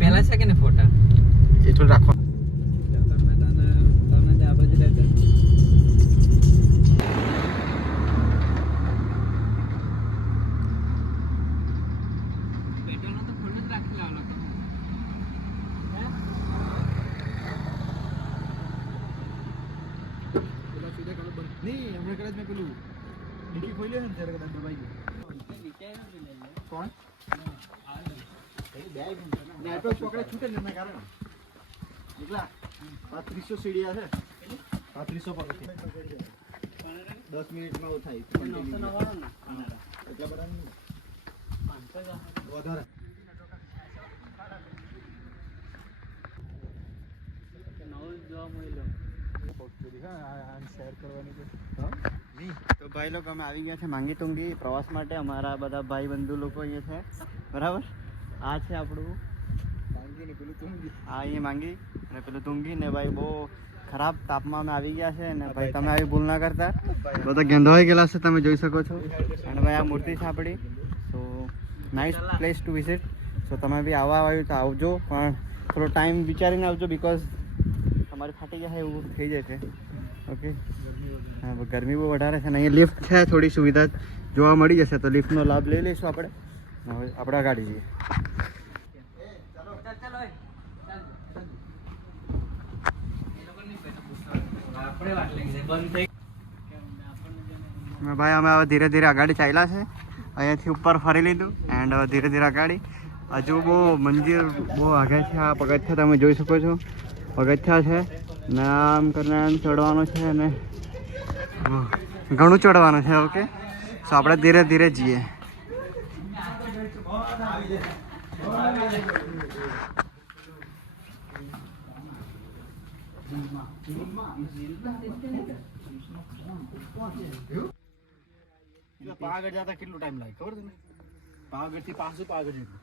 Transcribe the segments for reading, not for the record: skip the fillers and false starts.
પેલા છે કે ને ફોટા એ થોડું રાખો તમે આ બાજુ રહેતા પેટ્રોલ તો ફૂલ જ રાખી લાવલો પેલા સીધા કાલો બંધ નહીં હમણાં કદાચ મેં પેલું ડીકી ખોલી ને ત્યારે કદાચ દબાઈ ગયું કોણ નેટવર્ક પકડે છૂટે ને એના કારણે એટલા 3500 સીડિયા છે 3500 પકડે 10 મિનિટમાં થાય એટલા બધા વધારે તો ભાઈ લોકો અમે આવી ગયા છે માંગી તુંગી પ્રવાસ માટે અમારા બધા ભાઈ બંધુ લોકો અહીંયા છે બરાબર આ છે આપણું માંગી ને પેલું તુંગી આ અહીંયા માંગી અને પેલું તુંગી ને ભાઈ બહુ ખરાબ તાપમાન આવી ગયા છે ને ભાઈ તમે આવી ભૂલ ના કરતા બધા ગંધાઈ ગયેલા છે તમે જોઈ શકો છો અને ભાઈ આ મૂર્તિ છે આપણી so nice place to visit so તમે બી આવવા આવ્યું તો આવજો પણ થોડો ટાઈમ વિચારીને આવજો બિકોઝ તમારે ફાટી જાય એવું થઈ જાય છે ઓકે હા ગરમી બહુ વધારે છે ને અહીંયા લિફ્ટ છે થોડી સુવિધા જોવા મળી જશે તો લિફ્ટનો લાભ લઈ લઈશું આપણે હવે આપણે ગાડી જઈએ ભાઈ અમે હવે ધીરે ધીરે આગાડી ચાલ્યા છે અહીંયાથી ઉપર ફરી લીધું એન્ડ હવે ધીરે ધીરે આગાડી હજુ બહુ મંદિર બહુ આગળ છે આ પગથિયા તમે જોઈ શકો છો પગથિયા છે ને આમ કરીને આમ ચડવાનું છે અને ઘણું ચડવાનું છે ઓકે તો આપણે ધીરે ધીરે જઈએ પાવાગઢ જતા કેટલો ટાઈમ લાગે ખબર તમને પાવાગઢ થી પાછું પાવાગઢ જેટલું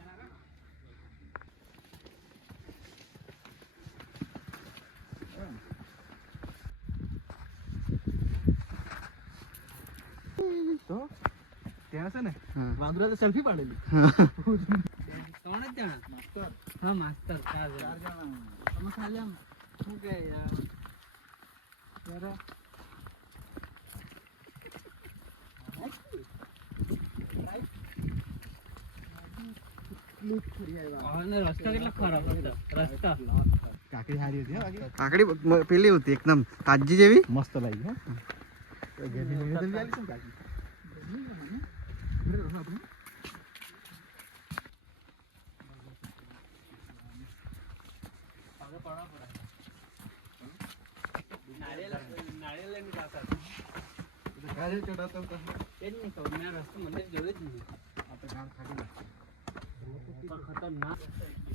તો ત્યાં છે ને વાંદરા તો સેલ્ફી પાડેલી કોણ જ જણા માસ્ટર હા માસ્ટર 4 જણા તમે ખાલી આમ શું કે યાર રસ્તા કેટલા ખરાબ રસ્તા કાકડી સારી હતી કાકડી પેલી હતી એકદમ તાજી જેવી મસ્ત લાગી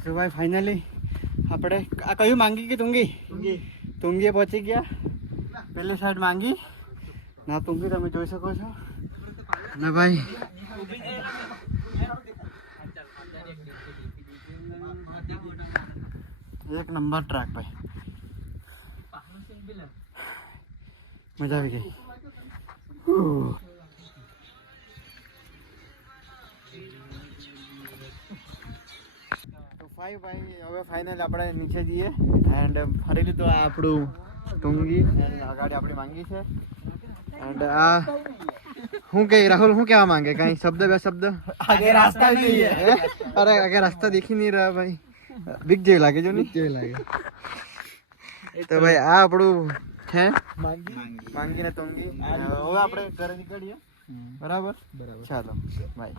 તો ભાઈ ફાઇનલી આપણે આ કયું માંગી કે તુંગી તુંગી પહોંચી ગયા પેલી સાઈડ માંગી ના તુંગી તમે જોઈ શકો છો ના ભાઈ એક નંબર ટ્રેક ભાઈ મજા આવી ગઈ ભાઈ હવે ફાઇનલ આપણે નીચે જઈએ એન્ડ ફરી લીધું આ આપણું ટુંગી એન્ડ આ ગાડી આપણી માંગી છે એન્ડ આ હું કે રાહુલ હું કહેવા માંગે કઈ શબ્દ બે શબ્દ આગે રાસ્તા નહીં હે અરે આગે રાસ્તા દેખી નહીં રહ્યા ભાઈ બીક જેવી લાગે જો ને જેવી લાગે તો ભાઈ આ આપણું છે માંગી ને ટુંગી હવે આપણે ઘરે નીકળીએ બરાબર ચાલો બાય